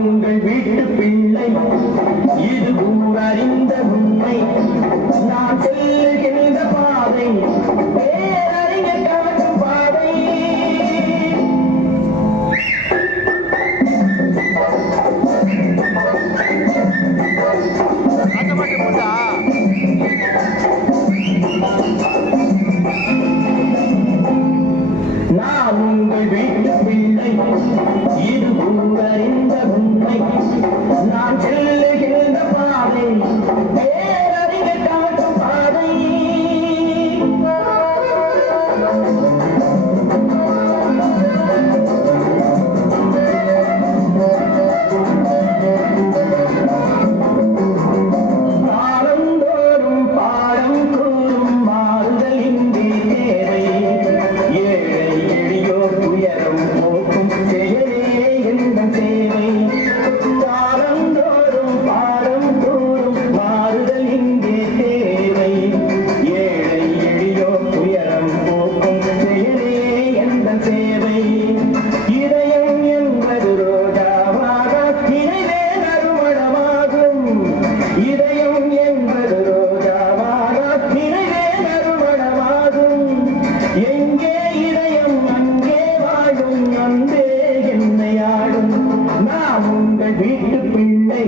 உங்கள் வீட்டு பிள்ளை இது ஊரறிந்த உண்மை நான் செல்லுகின்ற பாதை பேரறிஞர் காட்டும் பாதை நான் உங்கள் வீட்டு பிள்ளை இது ஊரறிந்த உண்மை நான் செல்லுகின்ற பாதை பேரறிஞர் காட்டும் பாதை பாடந்தோறும் பாடம் கூறும் மாறுதல் இன்றி தேவை ஏழை எளியோர் துயரம் போக்கும் செயலே எந்த சேவை காலந்தோறும் பாடம் கூறும் மாறுதல் இங்கே தேவை ஏழை எளியோர் துயரம் போக்கும் செயலே எந்த சேவை இதயம் என்பது ரோஜாவாக இணைவே நறுமணமாகும் இதயம் என்பது ரோஜாவாக இணைவே நறுமணமாகும் எங்கே இதயம் அங்கே வாழும் அன்பே என்னையாடும் நான் உங்கள் வீட்டு பிள்ளை